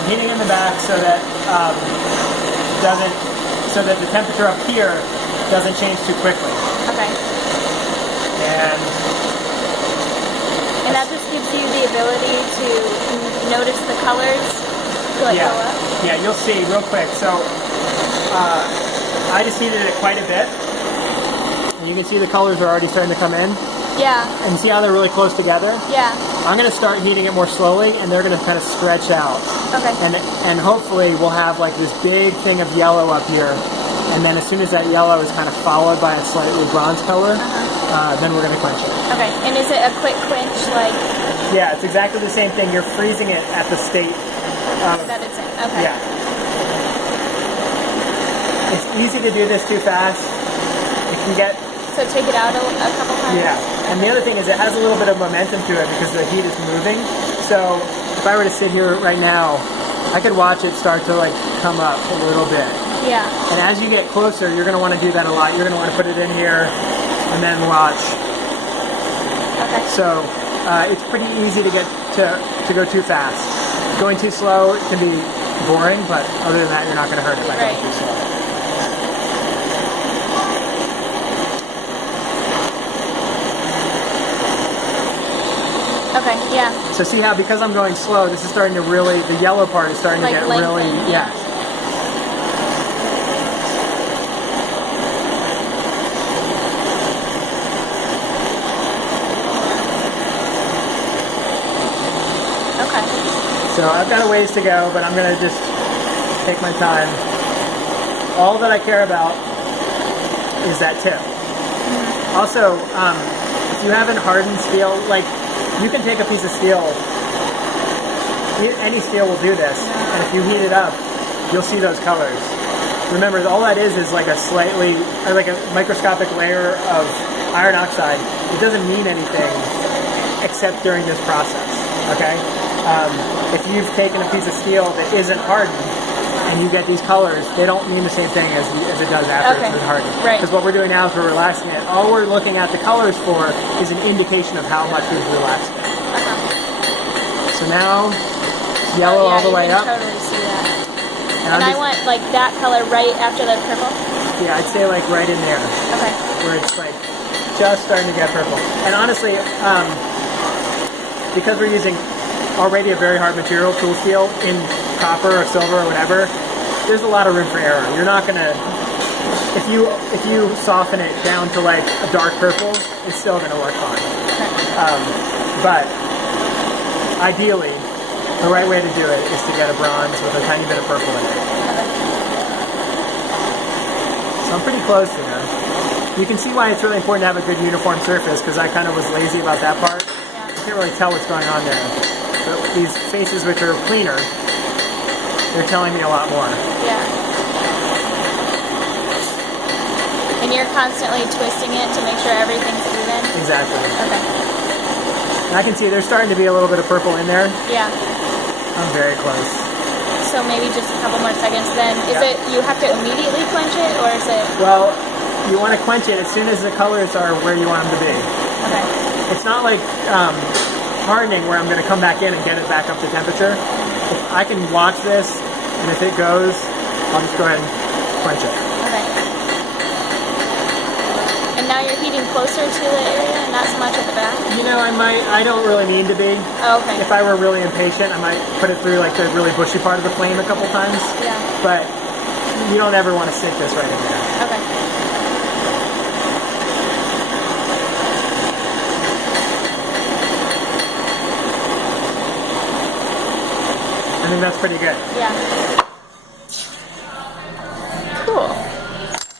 I'm heating in the back so that the temperature up here doesn't change too quickly. Okay. And that just gives you the ability to notice the colors go up? Yeah, you'll see real quick. So I just heated it quite a bit. And you can see the colors are already starting to come in. Yeah. And see how they're really close together? Yeah. I'm going to start heating it more slowly, and they're going to kind of stretch out. Okay. And hopefully we'll have like this big thing of yellow up here. And then as soon as that yellow is kind of followed by a slightly bronze color, then we're going to quench it. Okay. And is it a quick quench, like? Yeah, it's exactly the same thing. You're freezing it at the state that it's in. Okay. Yeah. It's easy to do this too fast. It can get... So take it out a couple times? Yeah. And the other thing is it has a little bit of momentum to it because the heat is moving. So if I were to sit here right now, I could watch it start to like come up a little bit. Yeah. And as you get closer, you're going to want to do that a lot. You're going to want to put it in here and then watch. Okay. So it's pretty easy to get to go too fast. Going too slow can be boring, but other than that, you're not going to hurt it by going too slow. Okay, yeah. So see how, because I'm going slow, this is starting to really, the yellow part is starting like to get lengthen, really, yeah. Okay. So I've got a ways to go, but I'm going to just take my time. All that I care about is that tip. Also, if you haven't hardened steel, like, you can take a piece of steel, any steel will do this, and if you heat it up, you'll see those colors. Remember, all that is like a slightly, or like a microscopic layer of iron oxide. It doesn't mean anything except during this process, okay? If you've taken a piece of steel that isn't hardened, and you get these colors, they don't mean the same thing as it does after it's been hardened. Right. Because what we're doing now is we're relaxing it. All we're looking at the colors for is an indication of how much we've relaxed it. So now, it's yellow all the way up. Yeah, you can totally see that. And I want like that color right after the purple? Yeah, I'd say like right in there. Okay. Where it's like just starting to get purple. And honestly, because we're using already a very hard material, tool steel, in copper or silver or whatever, there's a lot of room for error. You're not gonna, if you soften it down to like a dark purple, it's still gonna work fine. But ideally, the right way to do it is to get a bronze with a tiny bit of purple in it. So I'm pretty close here. You can see why it's really important to have a good uniform surface, because I kind of was lazy about that part. You can't really tell what's going on there. But these faces, which are cleaner, they're telling me a lot more. Yeah. And you're constantly twisting it to make sure everything's even? Exactly. Okay. And I can see there's starting to be a little bit of purple in there. Yeah. I'm very close. So maybe just a couple more seconds then. Is it, you have to immediately quench it, or is it? Well, you want to quench it as soon as the colors are where you want them to be. Okay. It's not like hardening where I'm going to come back in and get it back up to temperature. If I can watch this, and if it goes, I'll just go ahead and quench it. Okay. And now you're heating closer to the area and not so much at the back? You know, I don't really mean to be. Oh, okay. If I were really impatient, I might put it through like the really bushy part of the flame a couple times. Yeah. But you don't ever want to stick this right in there. Okay. I think that's pretty good. Yeah.